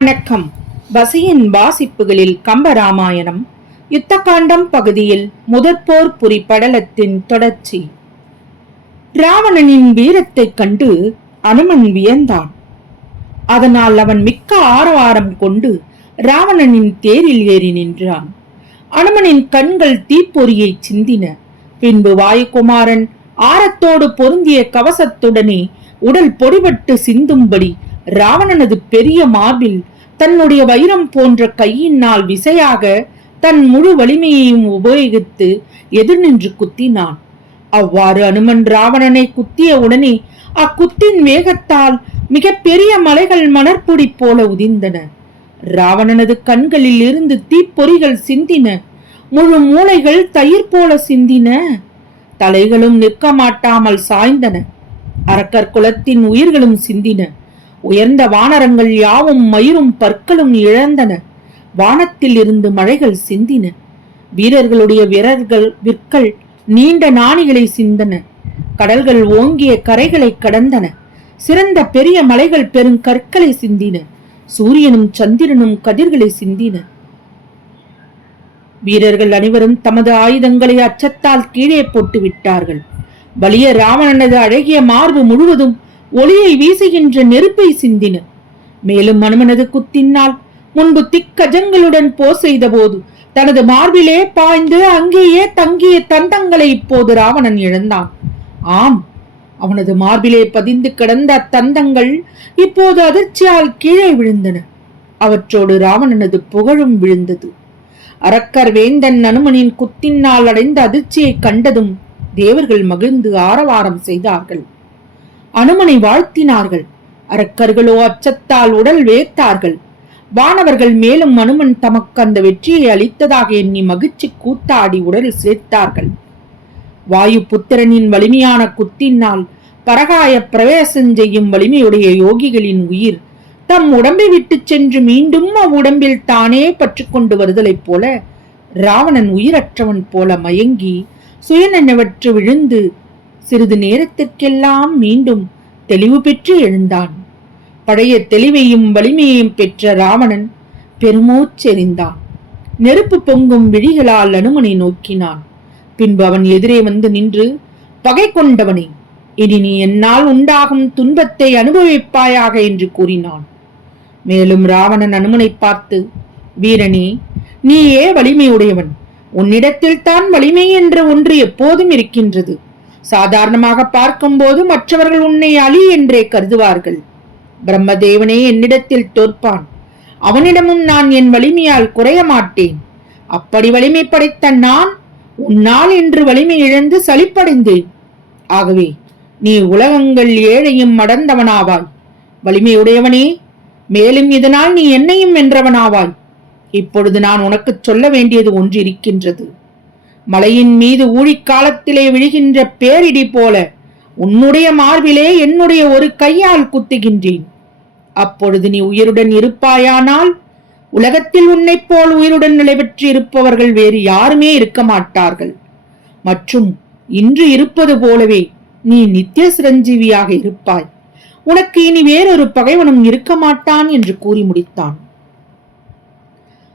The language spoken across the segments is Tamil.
வணக்கம். வசியின் வாசிப்புகளில் கம்பராமாயணம் யுத்தகாண்டம் பகுதியில் முதற்போர் புரி படலத்தின் தொடர்ச்சி. ராவணனின் வீரத்தைக் கண்டு அனுமன் வியந்தான். அதனால் அவன் மிக்க ஆரவாரம் கொண்டு ராவணனின் தேரில் ஏறி நின்றான். அனுமனின் கண்கள் தீப்பொறியை சிந்தின. பின்பு வாயுகுமாரன் ஆரத்தோடு பொருந்திய கவசத்துடனே உடல் பொடிபட்டு சிந்தும்படி ராவணனது பெரிய மார்பில் தன்னுடைய வைரம் போன்ற கையினால் விசையாக தன் முழு வலிமையையும் உபயோகித்து எதிர் நின்று குத்தினான். அவ்வாறு அனுமன் ராவணனை குத்திய உடனே அக்குத்தின் வேகத்தால் மிக பெரிய மலைகள் மணற்பொடி போல உதிர்ந்தன. ராவணனது கண்களில் இருந்து தீப்பொறிகள் சிந்தின. முழு மூளைகள் தயிர் போல சிந்தின. தலைகளும் நிற்க மாட்டாமல் சாய்ந்தன. அரக்கர் குலத்தின் உயிர்களும் சிந்தின. உயர்ந்த வானரங்கள் யாவும் மயிரும் பற்களும் இழந்தன. வானத்தில் இருந்து மழைகள் சிந்தின. வீரர்களுடைய விற்கள் நீண்ட நாணிகளை சிந்தன. கடல்கள் ஓங்கிய கரைகளை கடந்தன. சிறந்த பெரிய மலைகள் பெருங்கற்களை சிந்தின. சூரியனும் சந்திரனும் கதிர்களை சிந்தின. வீரர்கள் அனைவரும் தமது ஆயுதங்களை அச்சத்தால் கீழே போட்டு விட்டார்கள். வலிய ராவணனது அழகிய மார்பு முழுவதும் ஒளியை வீசுகின்ற நெருப்பை சிந்தின. மேலும் அனுமனது குத்தினால் முன்பு திக்கஜங்களுடன் போர் செய்த போது தனது மார்பிலே பாய்ந்து அங்கேயே தங்கிய தந்தங்களை இப்போது ராவணன் இழந்தான். ஆம், அவனது மார்பிலே பதிந்து கிடந்த அத்தந்தங்கள் இப்போது அதிர்ச்சியால் கீழே விழுந்தன. அவற்றோடு ராவணனது புகழும் விழுந்தது. அரக்கர் வேந்தன் அனுமனின் குத்தினால் அடைந்த அதிர்ச்சியை கண்டதும் தேவர்கள் மகிழ்ந்து ஆரவாரம் செய்தார்கள். அனுமனை வாழ்த்தினார்கள். அரக்கர்களோ அச்சத்தால் உடல் வேர்த்தார்கள். வானவர்கள் மேலும் அனுமன் தமக்கு அந்த வெற்றியை அளித்ததாக எண்ணி மகிழ்ச்சி கூத்தாடி உடல் சேர்த்தார்கள். வாயு புத்திரனின் வலிமையான குத்தினால் பரகாய பிரவேசம் செய்யும் வலிமையுடைய யோகிகளின் உயிர் தம் உடம்பை விட்டு சென்று மீண்டும் அவ்வுடம்பில் தானே பற்று கொண்டு வருதலைப் போல ராவணன் உயிரற்றவன் போல மயங்கி சுயநினைவற்று விழுந்து சிறிது நேரத்திற்கெல்லாம் மீண்டும் தெளிவு பெற்று எழுந்தான். பழைய தெளிவையும் வலிமையையும் பெற்ற ராவணன் பெருமூச்செறிந்தான். நெருப்பு பொங்கும் விழிகளால் அனுமனை நோக்கினான். பின்பு அவன் எதிரே வந்து நின்று, பகை கொண்டவனே, இனி நீ என்னால் உண்டாகும் துன்பத்தை அனுபவிப்பாயாக என்று கூறினான். மேலும் ராவணன் அனுமனை பார்த்து, வீரனே, நீயே வலிமையுடையவன். உன்னிடத்தில் தான் வலிமை என்ற ஒன்று எப்போதும் இருக்கின்றது. சாதாரணமாக பார்க்கும்போது மற்றவர்கள் உன்னை அலி என்றே கருதுவார்கள். பிரம்மதேவனே என்னிடத்தில் தோற்பான். அவனிடமும் நான் என் வலிமையால் குறைய மாட்டேன். அப்படி வலிமை படைத்த நான் உன்னால் என்று வலிமை இழந்து சலிப்படைந்தேன். ஆகவே நீ உலகங்கள் ஏழையும் அடர்ந்தவனாவாய். வலிமையுடையவனே, மேலும் இதனால் நீ என்னையும் வென்றவனாவாய். இப்பொழுது நான் உனக்கு சொல்ல வேண்டியது ஒன்று இருக்கின்றது. மலையின் மீது ஊழிக்காலத்திலே விழுகின்ற பேரிடி போல உன்னுடைய மார்பிலே என்னுடைய ஒரு கையால் குத்துகின்றேன். அப்பொழுது நீ உயிருடன் இருப்பாயானால் உலகத்தில் உன்னை போல் உயிருடன் நிலை பெற்று இருப்பவர்கள் வேறு யாருமே இருக்க மாட்டார்கள். மற்றும் இன்று இருப்பது போலவே நீ நித்திய சிரஞ்சீவியாக இருப்பாய். உனக்கு இனி வேறொரு பகைவனும் இருக்க மாட்டான் என்று கூறி முடித்தான்.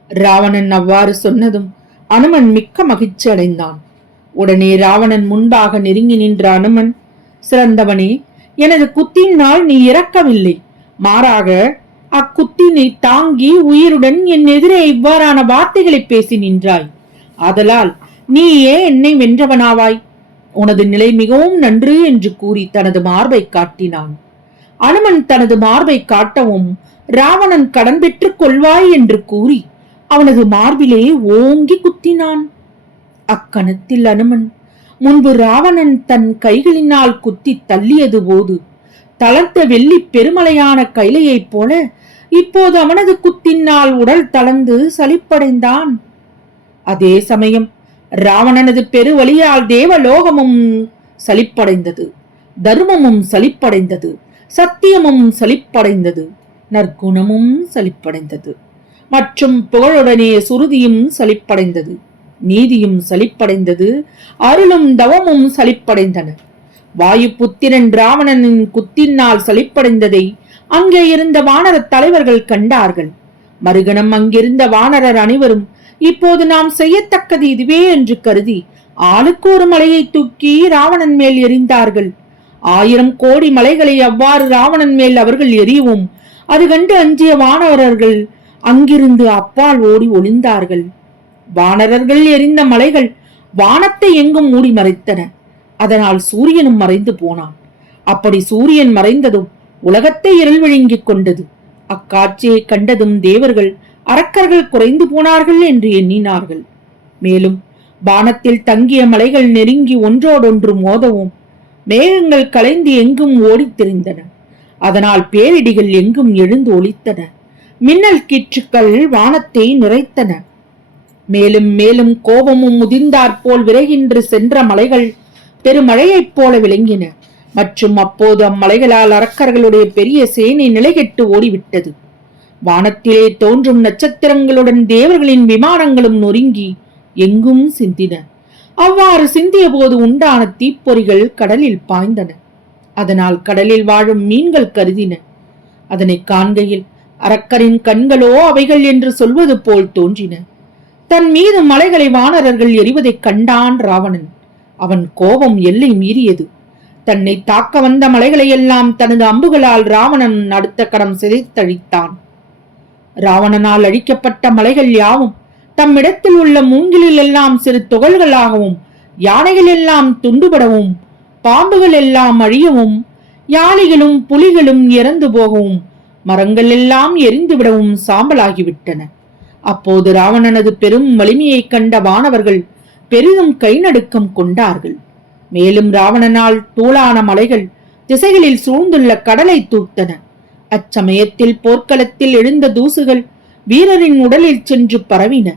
ராவணன் அவ்வாறு சொன்னதும் அனுமன் மிக்க மகிழ்ச்சி அடைந்தான். உடனே ராவணன் முன்பாக நெருங்கி நின்ற அனுமன், சிறந்தவனே, எனது குத்தினால் நீ இறக்கவில்லை. மாறாக அக்குத்தினை தாங்கி உயிருடன் என் எதிரே இவ்வாறான வார்த்தைகளை பேசி நின்றாய். ஆதலால் நீயே என்னை வென்றவனாவாய். உனது நிலை மிகவும் நன்று என்று கூறி தனது மார்பை காட்டினான். அனுமன் தனது மார்பை காட்டவும் ராவணன் கடன் பெற்றுக் கொள்வாய் என்று கூறி அவனது மார்பிலே ஓங்கி குத்தினான். அக்கணத்தில் அனுமன் முன்பு ராவணன் தன் கைகளினால் குத்தி தள்ளியது போது தளர்ந்த வெள்ளி பெருமலையான கைலையைப் போல இப்போது அவனது குத்தினால் உடல் தளர்ந்து சலிப்படைந்தான். அதே சமயம் ராவணனது பெருவலியால் தேவலோகமும் சலிப்படைந்தது, தர்மமும் சலிப்படைந்தது, சத்தியமும் சலிப்படைந்தது, நற்குணமும் சலிப்படைந்தது, மற்றும் புகழுடனே சுருதியும் சலிப்படைந்தது. நீதியும் சலிப்படைந்தது, அருளும் தவமும் சலிப்படைந்தன. வாயுபுத்திரன் ராவணனின் குத்தினால் சலிப்படைந்ததை அங்கே இருந்த வானர தலைவர்கள் கண்டார்கள். மறுகணம் அங்கிருந்த வானரர் அனைவரும் இப்போது நாம் செய்யத்தக்கது இதுவே என்று கருதி ஆளுக்கு ஒரு மலையை தூக்கி ராவணன் மேல் எறிந்தார்கள். 1000 கோடி மலைகளை அவ்வாறு ராவணன் மேல் அவர்கள் எறியவும் அது கண்டு அஞ்சிய வானரர்கள் அங்கிருந்து அப்பால் ஓடி ஒளிந்தார்கள். வானரர்கள் எறிந்த மலைகள் வானத்தை எங்கும் மூடி மறைத்தன. அதனால் சூரியனும் மறைந்து போனான். அப்படி சூரியன் மறைந்ததும் உலகத்தை இருள் விழுங்கிக் கொண்டது. அக்காட்சியை கண்டதும் தேவர்கள் அரக்கர்கள் குறைந்து போனார்கள் என்று எண்ணினார்கள். மேலும் வானத்தில் தங்கிய மலைகள் நெருங்கி ஒன்றோடொன்று மோதவும் மேகங்கள் கலைந்து எங்கும் ஓடித் திரிந்தன. அதனால் பேரிடிகள் எங்கும் எழுந்து ஒலித்தன. மின்னல் கீற்றுக்கள் வானத்தை நிறைத்தன. மேலும் மேலும் கோபமும் முதிர்ந்தாற்போல் விரைகின்று சென்ற மலைகள் பெருமழையைப் போல விளங்கின. மற்றும் அப்போது அம்மலைகளால் அரக்கர்களுடைய பெரிய சேனை நிலைகெட்டு ஓடிவிட்டது. வானத்திலே தோன்றும் நட்சத்திரங்களுடன் தேவர்களின் விமானங்களும் நொறுங்கி எங்கும் சிந்தின. அவ்வாறு சிந்திய போது உண்டான தீப்பொறிகள் கடலில் பாய்ந்தன. அதனால் கடலில் வாழும் மீன்கள் கருதின. அதனை காண்கையில் அரக்கரின் கண்களோ அவைகள் என்று சொல்வது போல் தோன்றின. தன் மீது மலைகளை வானரர்கள் எறிவதைக் கண்டான் ராவணன். அவன் கோபம் எல்லை மீறியது. தன்னை தாக்க வந்த மலைகளையெல்லாம் தனது அம்புகளால் ராவணன் அடுத்த கணம் சிதைத்தழித்தான். ராவணனால் அழிக்கப்பட்ட மலைகள் யாவும் தம்மிடத்தில் உள்ள மூங்கிலில் எல்லாம் சிறு துகள்களாகவும், யானைகள் எல்லாம் துண்டுபடவும், பாம்புகள் எல்லாம் அழியவும், யாளிகளும் புலிகளும் இறந்து போகவும், மரங்கள் எல்லாம் எரிந்துவிடவும் சாம்பலாகிவிட்டன. அப்போது ராவணனது பெரும் வலிமையைக் கண்ட வானவர்கள் பெரிதும் கை நடுக்கம் கொண்டார்கள். மேலும் ராவணனால் தூளான மலைகள் திசைகளில் சூழ்ந்துள்ள கடலை தூர்த்தன. அச்சமயத்தில் போர்க்களத்தில் எழுந்த தூசுகள் வீரரின் உடலில் சென்று பரவின.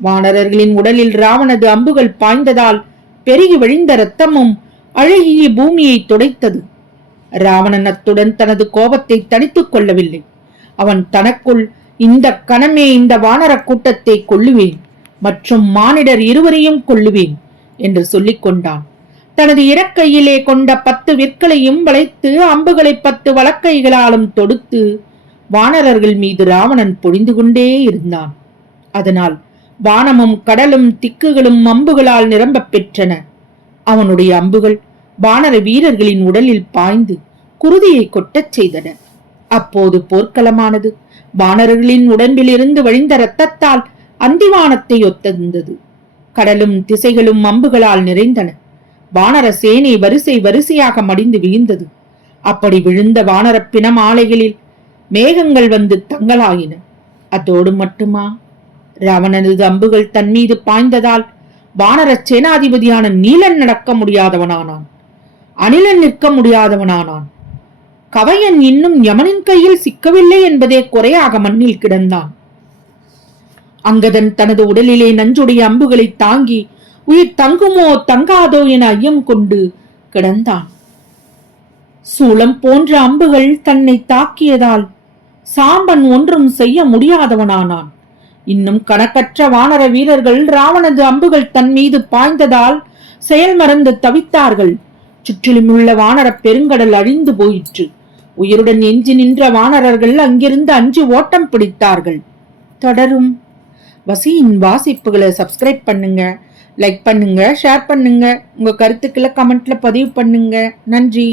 வானரர்களின் உடலில் ராவணது அம்புகள் பாய்ந்ததால் பெருகி வழிந்த இரத்தமும் அழகிய பூமியை துடைத்தது. ராவணன் அத்துடன் தனது கோபத்தை தணித்துக் கொள்ளவில்லை. அவன் தனக்குள், இந்த கணமே இந்த வானர கூட்டத்தை கொல்லுவேன் மற்றும் மானிடர் இருவரையும் கொல்லுவேன் என்று சொல்லிக் கொண்டான். தனது இடக்கையிலே கொண்ட 10 விற்களையும் வளைத்து அம்புகளை 10 வலக்கைகளாலும் தொடுத்து வானரர்கள் மீது ராவணன் பொழிந்து கொண்டே இருந்தான். அதனால் வானமும் கடலும் திக்குகளும் அம்புகளால் நிரம்ப பெற்றன. அவனுடைய அம்புகள் வானர வீரர்களின் உடலில் பாய்ந்து குருதியை கொட்டச் செய்தன. அப்போது போர்க்களமானது வானரர்களின் உடம்பில் இருந்து வழிந்த இரத்தத்தால் அந்திவானத்தை ஒத்திருந்தது. கடலும் திசைகளும் அம்புகளால் நிறைந்தன. வானர சேனை வரிசை வரிசையாக மடிந்து விழுந்தது. அப்படி விழுந்த வானர பிணம் ஆலைகளில் மேகங்கள் வந்து தங்கலாயின. அதோடு மட்டுமா, ராவணனது அம்புகள் தன் மீது பாய்ந்ததால் வானர சேனாதிபதியான நீலன் நடக்க முடியாதவனானான். அனிலன் நிற்க முடியாதவனானான். கவையன் இன்னும் யமனின் கையில் சிக்கவில்லை என்பதே குறையாக மண்ணில் கிடந்தான். அங்கதன் தனது உடலிலே நஞ்சுடைய அம்புகளை தாங்கி உயிர் தங்குமோ தங்காதோ என ஐயம் கொண்டு கிடந்தான். சூளம் போன்ற அம்புகள் தன்னை தாக்கியதால் சாம்பன் ஒன்றும் செய்ய முடியாதவனானான். இன்னும் கணக்கற்ற வானர வீரர்கள் ராவணது அம்புகள் தன் மீது பாய்ந்ததால் செயல் மறந்து தவித்தார்கள். சுற்றிலும் உள்ள வானர பெருங்கடல் அழிந்து போயிற்று. உயிருடன் எஞ்சி நின்ற வானரர்கள் அங்கிருந்து அஞ்சு ஓட்டம் பிடித்தார்கள். தொடரும். வசியின் வாசிப்புகளை சப்ஸ்கிரைப் பண்ணுங்க, லைக் பண்ணுங்க, ஷேர் பண்ணுங்க, உங்க கருத்துக்களை கமெண்ட்ல பதிவு பண்ணுங்க. நன்றி.